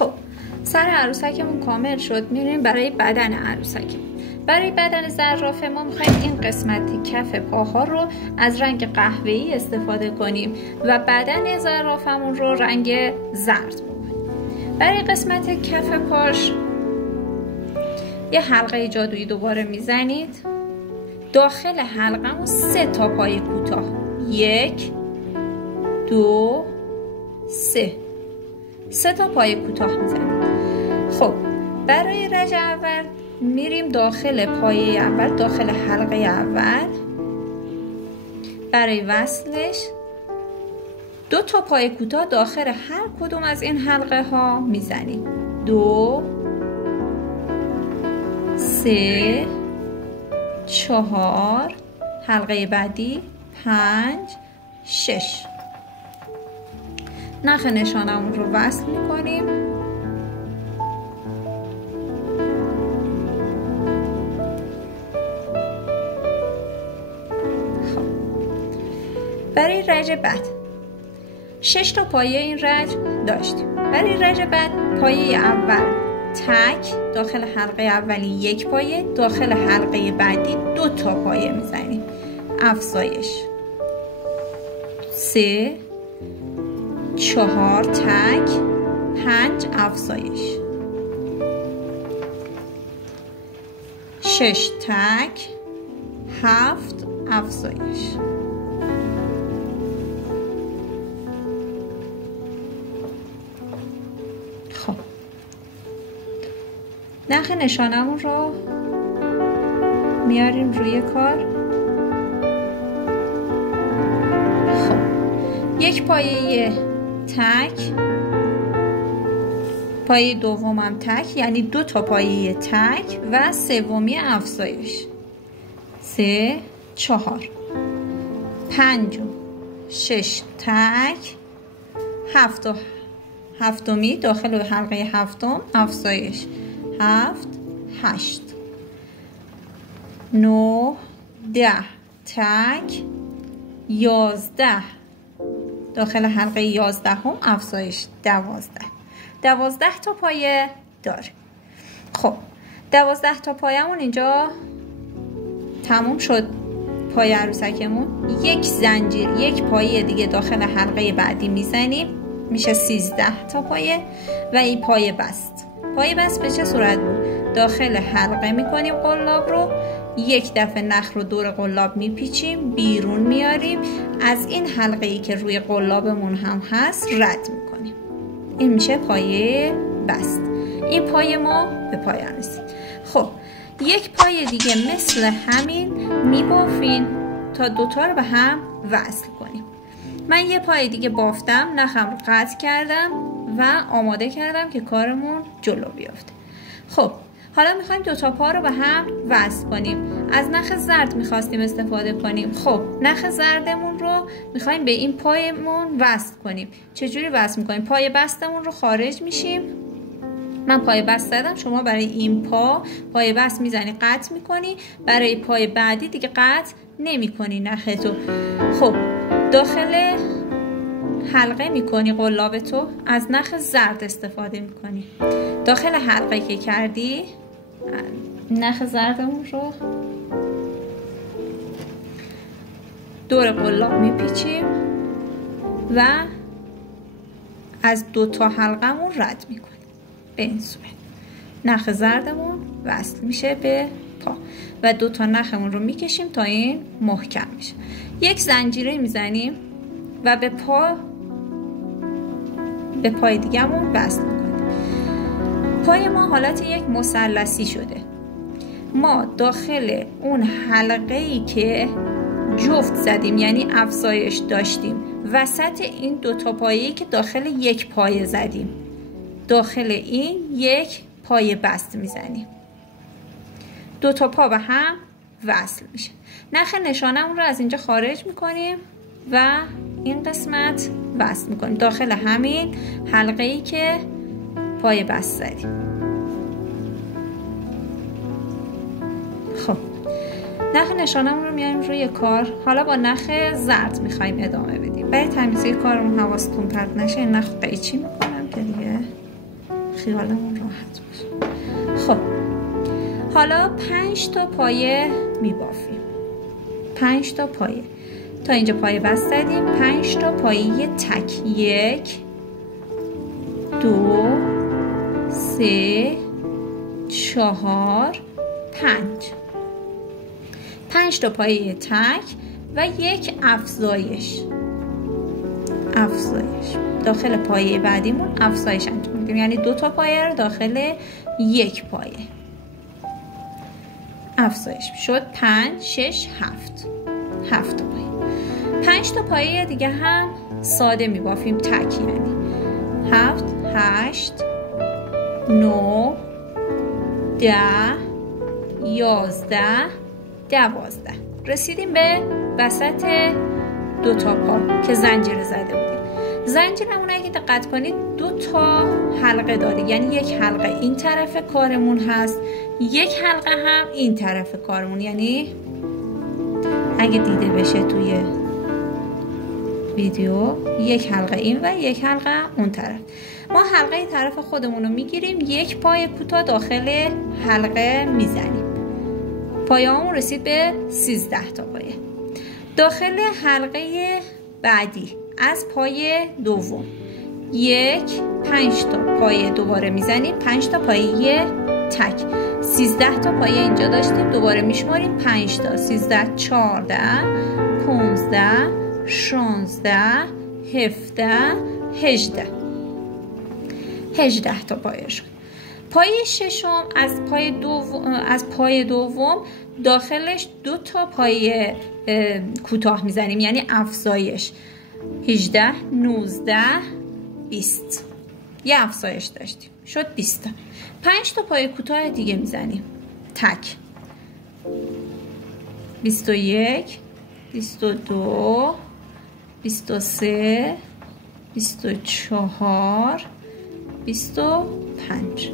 خب سر عروسکمون کامل شد. میریم برای بدن عروسکمون. برای بدن زرافه ما میخوایم این قسمت کف پاها رو از رنگ قهوه‌ای استفاده کنیم و بدن زرافمون رو رنگ زرد بکنیم. برای قسمت کف پاش یه حلقه جادویی دوباره میزنید. داخل حلقمون 3 تا پای کوتاه، 1 2 3 تا پای کوتاه میزنید. خب برای رج اول میریم داخل پایه اول، داخل حلقه اول. برای وصلش 2 تا پای کوتاه داخل هر کدوم از این حلقه ها میزنیم. 2 3 4 حلقه بعدی 5 6. نخ نشانمون رو وصل میکنیم. خب برای رج بعد 6 تا پایه این رج داشتیم. برای رج بعد پایه اول تک، داخل حلقه اولی 1 پایه، داخل حلقه بعدی 2 تا پایه میزنیم. افزایش 3 4 تک، 5 افزایش، 6 تک، 7 افزایش. خب نخ نشانمون رو میاریم روی کار. خب 1 پایه تک، پایه دومم تک، یعنی 2 تا پایه تک و سومی افزایش. 3 4 5 6 تک، 7 هفتمی داخل حلقه هفتم افزایش. 7 8 9 10 تک، 11 داخل حلقه 11 هم افزایش. 12 تا پایه داریم. خب 12 تا پایمون اینجا تموم شد. پای عروسکمون 1 زنجیر 1 پایه دیگه داخل حلقه بعدی میزنیم، میشه 13 تا پایه. و این پایه بست. پایه بست به چه صورت بود؟ داخل حلقه میکنیم قلاب رو، 1 دفعه نخ رو دور قلاب میپیچیم، بیرون میاریم، از این حلقه ای که روی قلابمون هم هست رد میکنیم. این میشه پایه بست. این پای ما به پایان رسید. خب 1 پای دیگه مثل همین میبافین تا 2 تا رو به هم وصل کنیم. من 1 پای دیگه بافتم، نخم رو قطع کردم و آماده کردم که کارمون جلو بیافته. خب حالا میخوایم 2 تا پا رو به هم وصل کنیم. از نخ زرد میخواستیم استفاده کنیم. خب نخ زردمون رو میخوایم به این پایمون وصل کنیم. چجوری وصل میکنیم؟ پای بستمون رو خارج میشیم. من پای بست زدم، شما برای این پای بست میزنی قطع میکنی، برای پای بعدی دیگه قطع نمیکنی نختو. خب داخل حلقه میکنی قلابتو، از نخ زرد استفاده میکنی. داخل حلقه که کردی نخ زردمون رو دور قلاب میپیچیم و از 2 تا حلقمون رد میکنیم. به این صورت نخ زردمون وصل میشه به پا و 2 تا نخمون رو میکشیم تا این محکم میشه. 1 زنجیره میزنیم و به پای دیگه‌مون وصل میکنیم. پای ما حالت یک مثلثی شده. ما داخل اون حلقه‌ای که جفت زدیم، یعنی افزایش داشتیم، وسط این 2 تا پایه‌ای که داخل 1 پایه زدیم، داخل این 1 پایه بست میزنیم. 2 تا پا به هم وصل میشه. نخ نشانمون رو از اینجا خارج میکنیم و این قسمت بست میکنیم داخل همین حلقه‌ای که پای بست زدیم. خب نخ نشانمون رو میاریم روی کار. حالا با نخ زرد میخوایم ادامه بدیم. برای تمیزی کارمون حواستون پرت نشه این نخ قیچی میکنم که دیگه خیالمون راحت باشه. خب حالا 5 تا پایه میبافیم. 5 تا پایه. تا اینجا پایه بست زدیم. 5 تا پایه تک. 1 2 3 4 5. 5 تا پایه تک و یک افزایش. داخل پایه بعدیمون افزایش انجام میدیم، یعنی 2 تا پایه رو داخل یک پایه افزایش شد. 5 6 7 تا پایه. 5 تا پایه دیگه هم ساده میبافیم تک، یعنی 7 8 9 10 11 12. رسیدیم به وسط 2 تا پا که زنجیره زده بودیم. زنجیرمون اگه دقت کنید 2 تا حلقه داره، یعنی یک حلقه این طرف کارمون هست، یک حلقه هم این طرف کارمون، یعنی اگه دیده بشه توی ویدیو یک حلقه این و یک حلقه اون طرف. ما حلقه طرف خودمون رو میگیریم، یک پای کوتاه داخل حلقه میزنیم. پایه‌مون رسید به 13 تا پایه. داخل حلقه بعدی از پای دوم 5 تا پایه دوباره میزنیم. 5 تا پایه تک. 13 تا پایه اینجا داشتیم، دوباره میشماریم. 5 تا 13 14 15 16 17 18 تا پایه شد. پایه ششم از پای دوم داخلش 2 تا پایه کوتاه میزنیم، یعنی افزایش. 18 19 20. یه افزایش داشتیم شد 20 تا. 5 تا پایه کوتاه دیگه میزنیم تک. 21 22 23 24 25.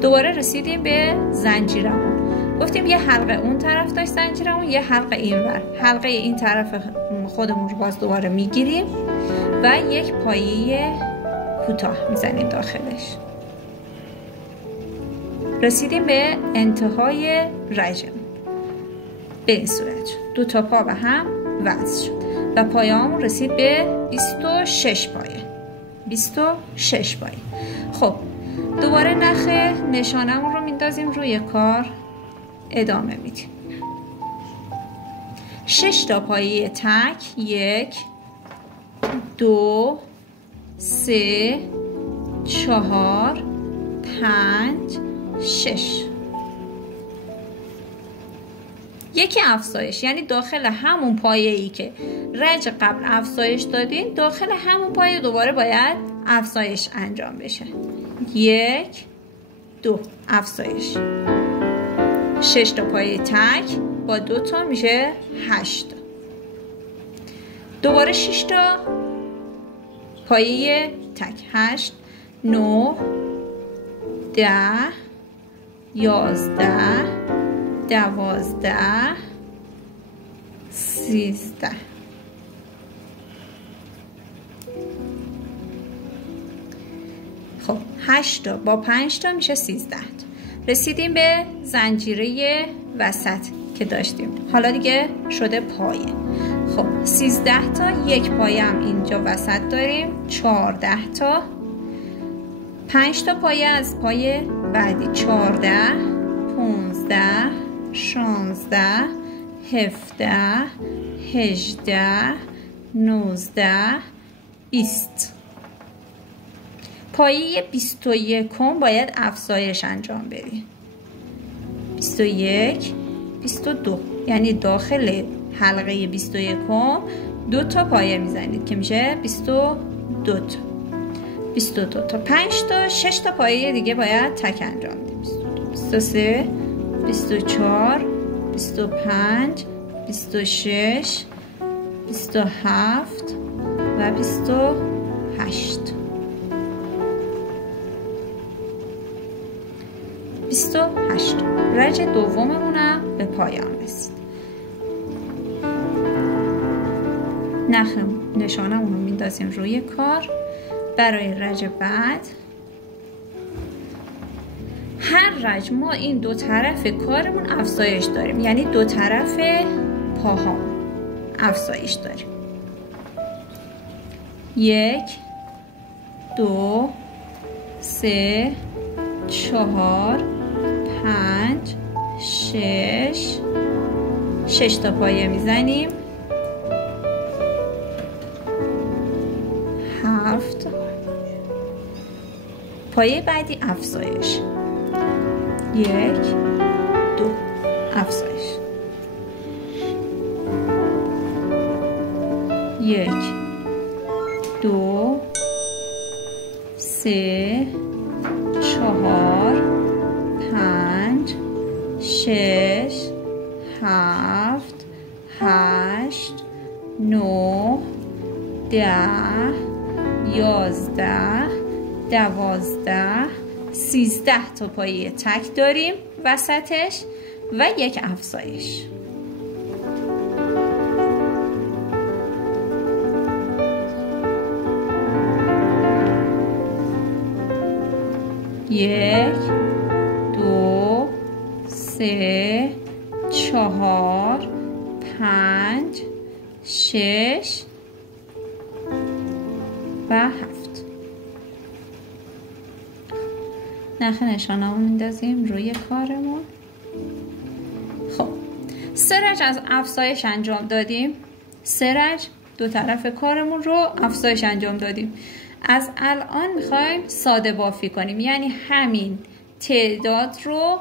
دوباره رسیدیم به زنجیرمون. گفتیم یه حلقه اون طرف داشت زنجیرمون، یه حلقه این ور. حلقه این طرف خودمون رو باز دوباره میگیریم و یک پایه کوتاه میزنیم داخلش. رسیدیم به انتهای رژم. به این صورت 2 تا پا به هم وصل شد و پایه‌مون رسید به 26 پایه. 26 پایه. خب دوباره نخ نشانمون رو میندازیم روی کار، ادامه میدیم. 6 تا پایه تک. 1 2 3 4 5 6. یکی افزایش، یعنی داخل همون پایه‌ای که رنج قبل افزایش دادیم داخل همون پایه دوباره باید افزایش انجام بشه. 1 2 افزایش. 6 تا پایه تک با 2 تا میشه 8 تا. دوباره 6 تا پایه تک. 8 9 10 11 12 13. خب 8 تا با 5 تا میشه 13 تا. رسیدیم به زنجیره وسط که داشتیم. حالا دیگه شده پایه. خب 13 تا، یک پایه هم اینجا وسط داریم. 14 تا. 5 تا پایه از پایه بعدی. 14 15 16 17 18 19 20. پایه 21 باید افزایش انجام بدیم. 21 22، یعنی داخل حلقه 21 2 تا پایه میزنید که میشه 22 تا. 22 تا. 5 تا 6 تا پایه دیگه باید تک انجام بدیم. 23 24 25 26 27 و 28. 28. رج دوممون هم به پایان رسید. نخ نشانمون رو میندازیم روی کار. برای رج بعد هر رج ما این دو طرف کارمون افزایش داریم، یعنی دو طرف پاها افزایش داریم. 1 2 3 4 5 6 تا پایه میزنیم. 7 پایه بعدی افزایش. 1 2 افزایش. 1 2 3 4 5 6 7 8 9 10 11 12 13 تا پایه تک داریم وسطش و یک افزایش. یک 2 3 4 5 6 و 7. نخ نشانه‌مون میندازیم روی کارمون. خب 3 رج از افزایش انجام دادیم. 3 رج دو طرف کارمون رو افزایش انجام دادیم. از الان میخوایم ساده بافی کنیم، یعنی همین تعداد رو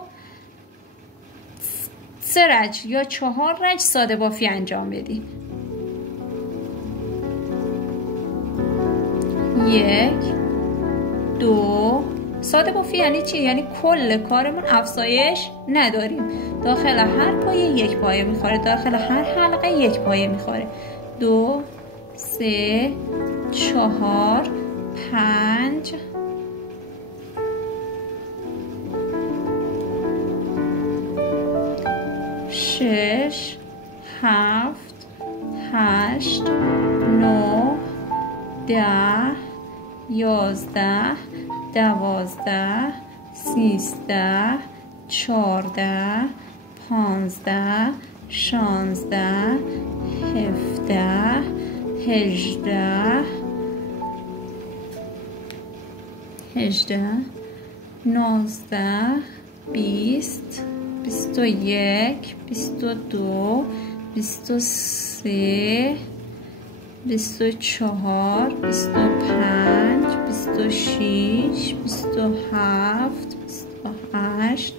3 رج یا 4 رج ساده بافی انجام بدیم. 1 2 ساده بافی یعنی چی؟ یعنی کل کارمون افزایش نداریم. داخل هر پایه یک پایه میخوره، داخل هر حلقه یک پایه میخوره. 2 3 4 5 6 7 8 9 10 11 12 13 14 15 16 17 18 19 20 21 22 23 24 25 26 27 28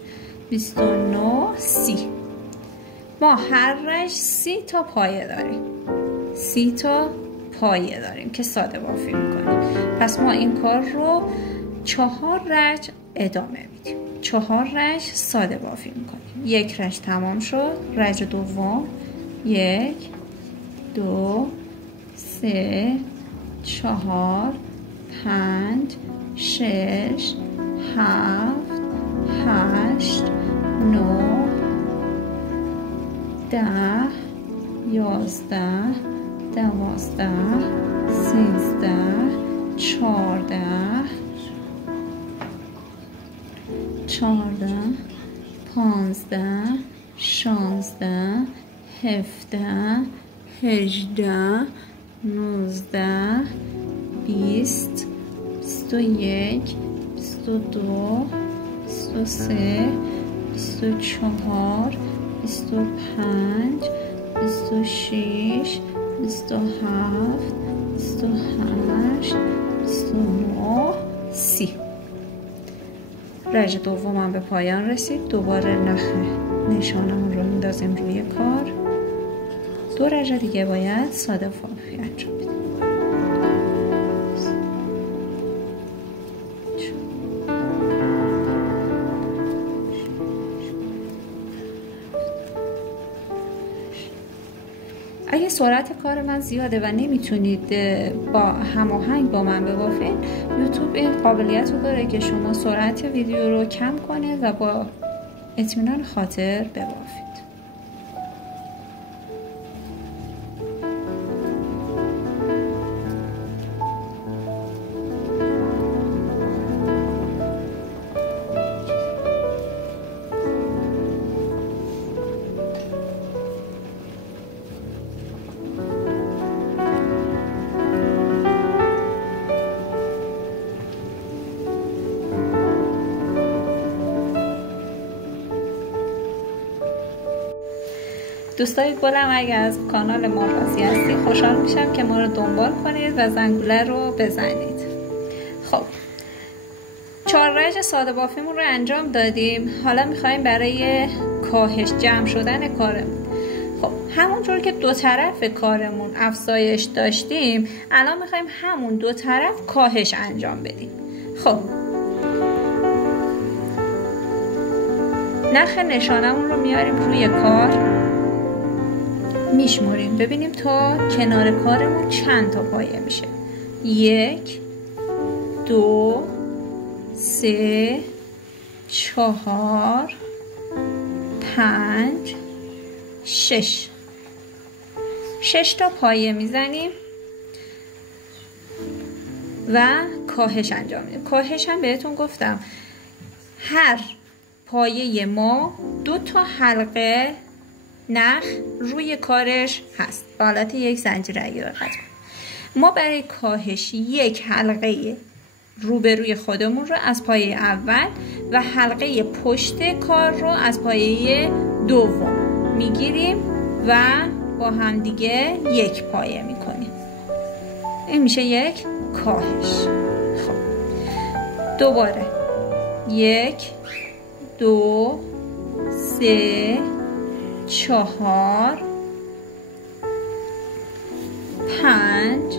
29 30. ما هر رج 30 تا پایه داریم. 30 تا پایه داریم که ساده بافی میکنیم. پس ما این کار رو 4 رج ادامه میدیم. 4 رج ساده بافی میکنیم. یک رج تمام شد. رج دوم 1 2 3 4 5 6 7 8 9 10 11 12 13 14 15 16 17 18 19 20 21 22 23 24 25 26 27 28 29 30. رج دومم به پایان رسید. دوباره نخ نشانمون رو میندازیم روی کار. 2 رج دیگه باید ساده بافی انجام بدیم. اگه سرعت کار من زیاده و نمیتونید با هماهنگ با من ببافین، یوتیوب این قابلیت رو داره که شما سرعت ویدیو رو کم کنه و با اطمینان خاطر ببافید. دوستای گلم اگه از کانال ما راضی هستید خوشحال میشم که ما رو دنبال کنید و زنگوله رو بزنید. خب 4 رنج ساده بافیمون رو انجام دادیم. حالا میخوایم برای کاهش جمع شدن کارمون، خب همونطور که دو طرف کارمون افزایش داشتیم الان میخوایم همون دو طرف کاهش انجام بدیم. خب نخ نشانمون رو میاریم روی کار، میشموریم ببینیم تا کنار کارمون چند تا پایه میشه. 1 2 3 4 5 6 تا پایه میزنیم و کاهش انجام میدیم. کاهش هم بهتون گفتم هر پایه ما 2 تا حلقه نخ روی کارش هست به حالت یک زنجیره. دقت ما برای کاهش یک حلقه روبروی خودمون رو از پایه اول و حلقه پشت کار رو از پایه دوم میگیریم و با همدیگه یک پایه میکنیم. این میشه یک کاهش. خب دوباره 1 2 3 4 5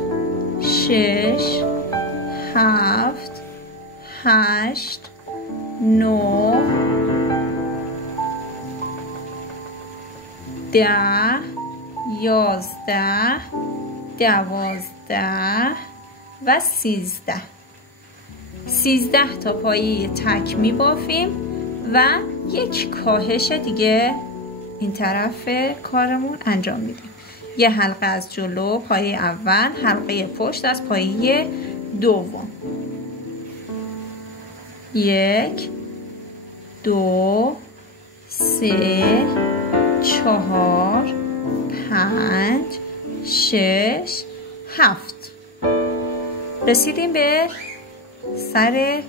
6 7 8 9 10 11 12 و 13 تا پایه تک می بافیم و یک کاهش دیگه این طرف کارمون انجام میدیم. یه حلقه از جلو پایه اول، حلقه پشت از پایه دوم. 1 2 3 4 5 6 7. رسیدیم به سر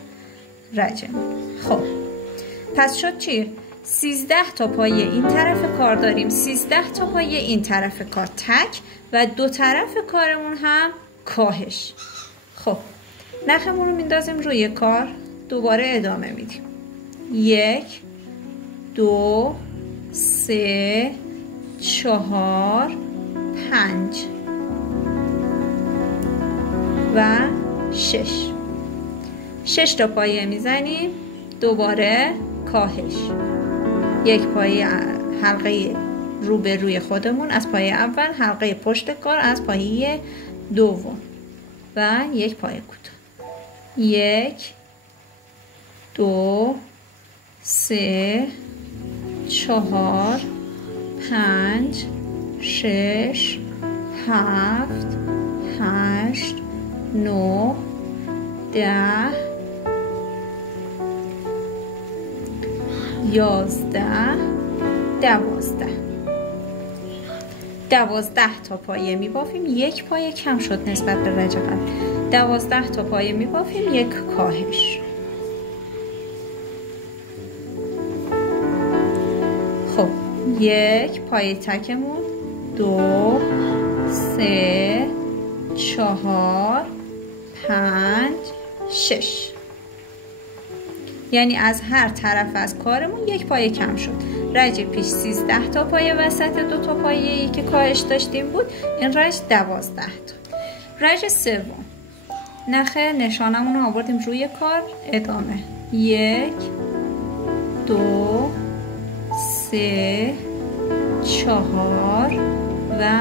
رجم. خب پس شد چی؟ 13 تا پایه این طرف کار داریم، 13 تا پایه این طرف کار تک و دو طرف کارمون هم کاهش. خب نخمون رو میندازیم روی کار، دوباره ادامه میدیم. 1 2 3 4 5 و 6 تا پایه میزنیم، دوباره کاهش. یک پایه حلقه روبروی خودمون از پایه اول، حلقه پشت کار از پایه دوم و یک پایه کوتاه. 1 2 3 4 5 6 7 8 9 10 11 12 تا پایه می بافیم، یک پایه کم شد نسبت به رج قبل. 12 تا پایه می بافیم، یک کاهش. خب یک پایه تکمون 2 3 4 5 6، یعنی از هر طرف از کارمون یک پایه کم شد. رج پیش 13 تا پایه وسط دو تا پایه‌ای که کاهش داشتیم بود، این رج 12 تا. رج سوم نخ نشانمون رو آوردیم روی کار، ادامه. 1 2 3 4 و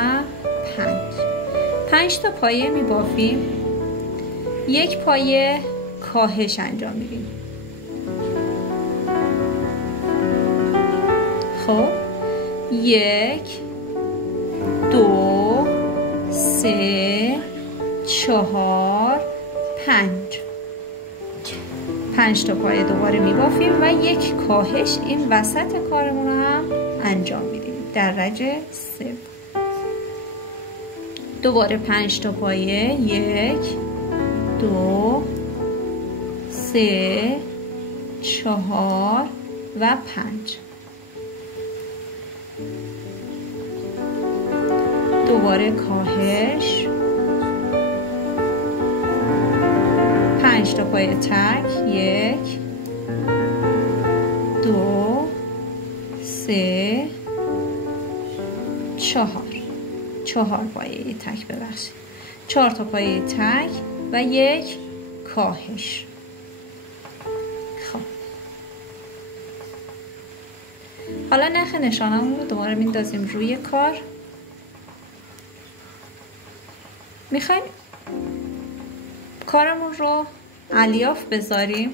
5 تا پایه می بافیم، یک پایه کاهش انجام میدیم. خب 1 2 3 4 5 تا پایه دوباره میبافیم و یک کاهش این وسط کارمون هم انجام میدیم در رج سوم. دوباره 5 تا پایه، 1 2 3 4 و 5. دوباره کاهش، 5 تا پای تک، 1 2 3 4 پایه تک، ببخشید 4 تا پایه تک و 1 کاهش. خب حالا نخ نشانمون رو دوباره میندازیم روی کار. میخوایم کارمون رو الیاف بذاریم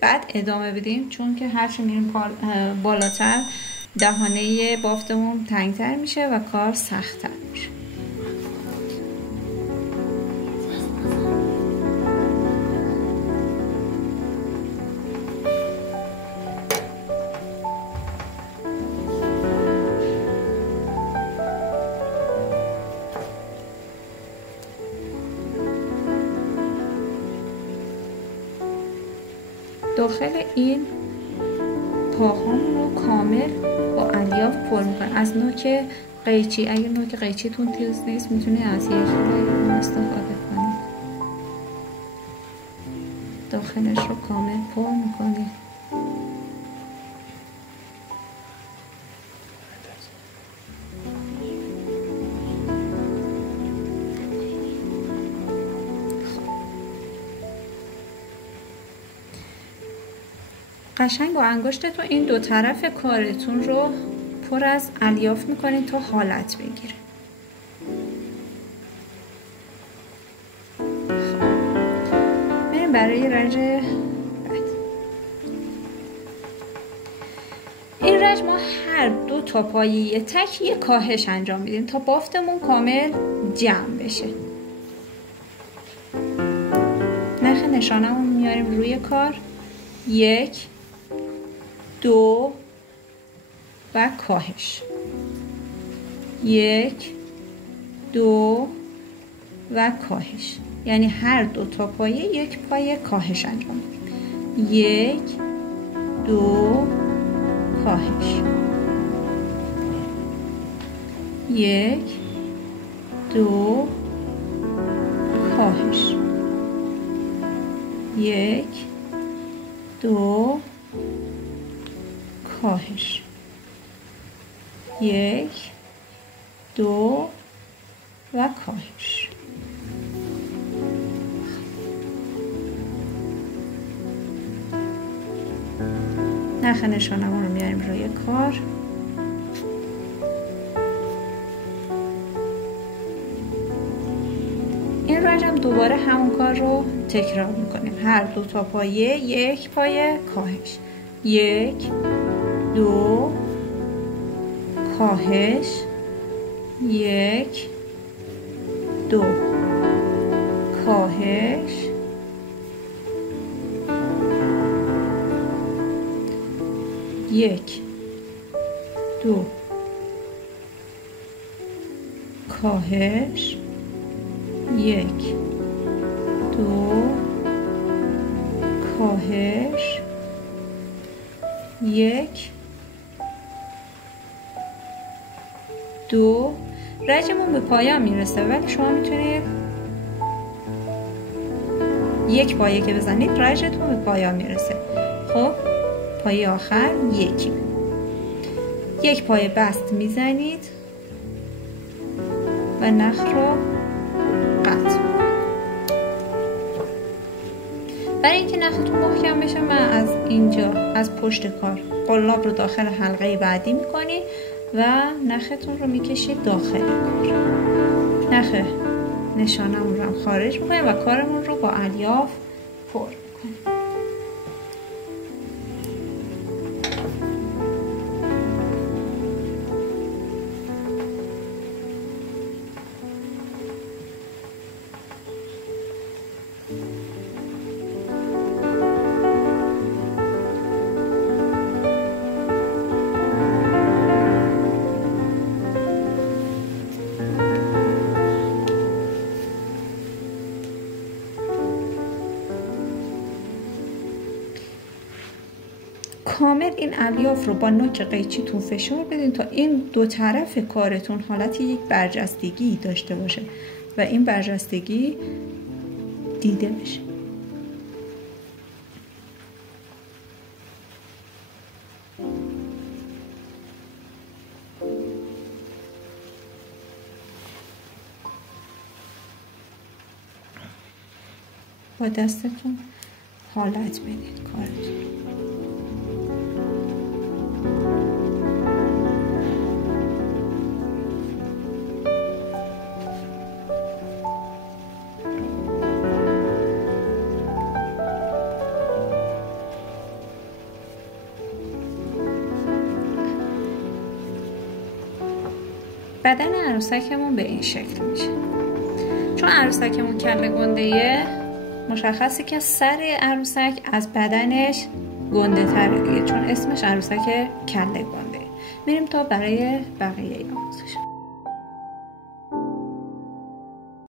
بعد ادامه بدیم، چون که هرچی میریم بالاتر دهانه بافتمون تنگتر میشه و کار سخت‌تر میشه. داخل این پاهامون رو کامل با الیاف پر میکنیم. از نوک قیچی، اگه نوک قیچیتون تیز نیست میتونید از یه خیلی استفاده کنید. داخلش رو کامل پر میکنید. قشنگ با انگشتتون این دو طرف کارتون رو پر از الیاف میکنید تا حالت بگیره. بریم برای رنج بعد. این رنج ما هر 2 تا پایه تک یک کاهش انجام میدیم تا بافتمون کامل جمع بشه. نخ نشانمون میاریم روی کار، 1 2 و کاهش، 1 2 و کاهش، یعنی هر 2 تا پایه یک پایه کاهش انجام میدیم. 1 2 کاهش، 1 2 کاهش، 1 2 کاهش، 1 2 و کاهش. نخ نشانمون رو میاریم روی کار. این رنجم دوباره همون کار رو تکرار میکنیم. هر 2 تا پایه یک پایه کاهش، 1 2 کاهش، 1 2 کاهش، 1 2 کاهش، 1 2 کاهش، 1 2. رنجمون به پایان میرسه، ولی شما میتونید یک پایه که بزنید رنجتون به پایان میرسه. خب پایه آخر یک پایه بست میزنید و نخ رو قطع. برای اینکه نختون محکم بشه من از اینجا از پشت کار قلاب رو داخل حلقه بعدی میکنید و نختون رو میکشید داخل کار. نخ نشانمون رو هم خارج میکنیم و کارمون رو با الیاف پر میکنیم. کامل این الیاف رو با نوک قیچیتون فشار بدین تا این دو طرف کارتون حالت یک برجستگی داشته باشه و این برجستگی دیده بشه. با دستتون حالت بدید کارتون. بدن عروسکمون به این شکل میشه. چون عروسکمون کله گنده‌ایه، مشخصه که سر عروسک از بدنش گنده تره دیگه، چون اسمش عروسک کله گنده. میریم تا برای بقیه آموزش.